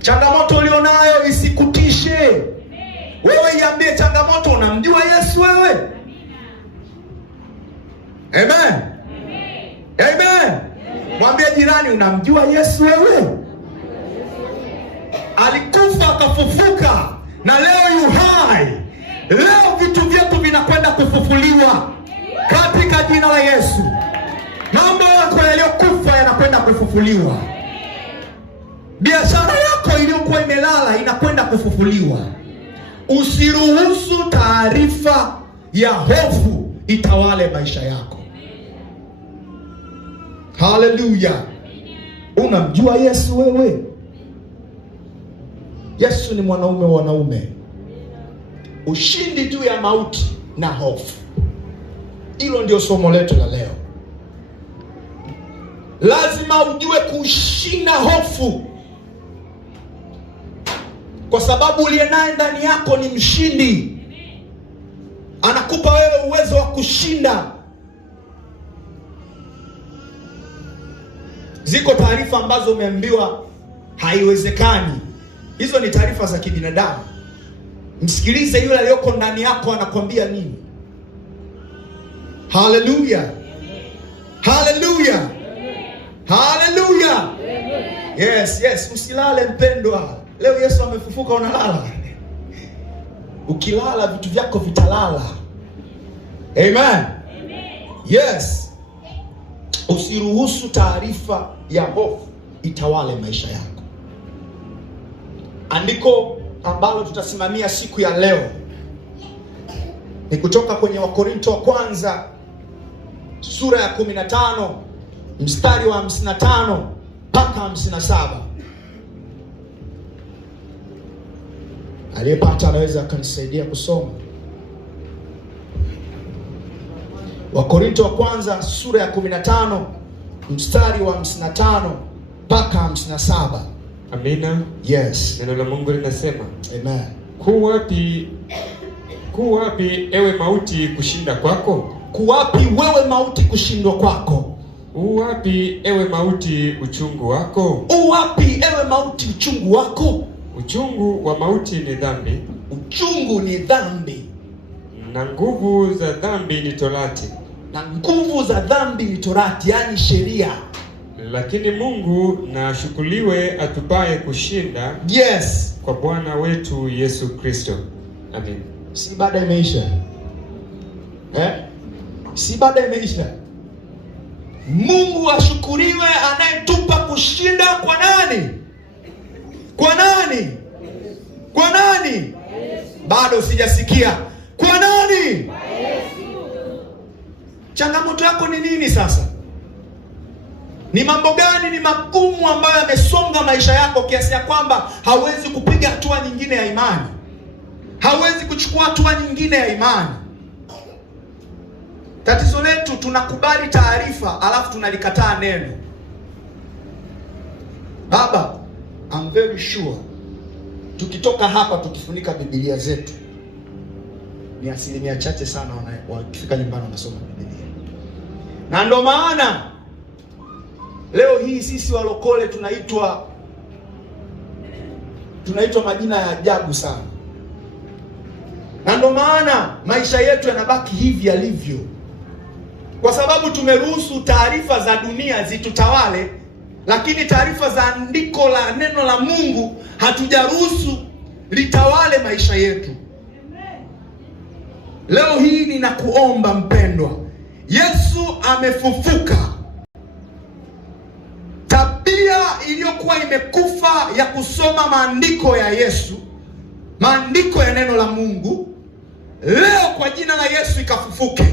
Changamoto ulionayo isikutishe. Wewe iambie changamoto, unamjua Yesu wewe. Amen. Amen. Mwambie jirani, unamjua Yesu wewe. Alikufa akafufuka na leo yu hai. Leo vitu vyetu vinakwenda kufufuliwa katika jina la Yesu. Mambo yako yaliyokufa yanakwenda kufufuliwa. Biashara yako iliyokuwa imelala inakwenda kufufuliwa. Usiruhusu taarifa ya hofu itawale maisha yako. Haleluya. Unamjua Yesu wewe? Yesu ni mwanaume wa wanaume. Ushindi juu ya mauti na hofu. Hilo ndio somo letu la leo. Lazima ujue kushinda hofu, kwa sababu uliye naye ndani yako ni mshindi. Anakupa wewe uwezo wa kushinda. Ziko taarifa ambazo umeambiwa haiwezekani. Hizo ni taarifa za kibinadamu. Msikilize yule aliyoko ndani yako anakuambia nini. Haleluya. Haleluya. Haleluya. Yes, usilale mpendwa. Leo Yesu amefufuka, unalala. Ukilala vitu vyako vitalala. Amen. Yes. Usiruhusu taarifa ya hofu itawale maisha yako. Andiko ambalo tutasimamia siku ya leo ni kutoka kwenye Wakorinto wa kwanza sura ya 15 mstari wa 55 mpaka 57. Aliyepata anaweza akanisaidia kusoma. Wakorinto wa kwanza sura ya 15 mstari wa 55 mpaka 57. Amina. Yes. Neno la Mungu linasema, Amen. Kuwapi ewe mauti kushinda kwako? Kuwapi wewe mauti kushindwa kwako? Uwapi ewe mauti uchungu wako? Uwapi ewe mauti uchungu wako? Uchungu wa mauti ni dhambi. Uchungu ni dhambi. Na nguvu za dhambi ni torati. Na nguvu za dhambi ni torati, yani sheria. Lakini Mungu na ashukuriwe atupaye kushinda, yes, kwa Bwana wetu Yesu Kristo. Amen. Si baada imeisha? Si baada imeisha? Mungu ashukuriwe anayetupa kushinda kwa nani? Kwa nani? Kwa nani? Bado sijasikia. Kwa nani? Changamoto yako ni nini sasa? Ni mambo gani, ni magumu ambayo yamesonga maisha yako kiasi ya kwamba hauwezi kupiga hatua nyingine ya imani? Hauwezi kuchukua hatua nyingine ya imani? Tatizo letu tunakubali taarifa alafu tunalikataa neno. Baba, I'm very sure tukitoka hapa tukifunika Biblia zetu ni asilimia chache sana wakifika nyumbani wanasoma Biblia. Na ndo maana leo hii sisi walokole tunaitwa majina ya ajabu sana. Na ndo maana maisha yetu yanabaki hivi yalivyo, kwa sababu tumeruhusu taarifa za dunia zitutawale, lakini taarifa za andiko la neno la Mungu hatujaruhusu litawale maisha yetu. Leo hii ninakuomba mpendwa, Yesu amefufuka. Tabia iliyokuwa imekufa ya kusoma maandiko ya Yesu, maandiko ya neno la Mungu, leo kwa jina la Yesu ikafufuke.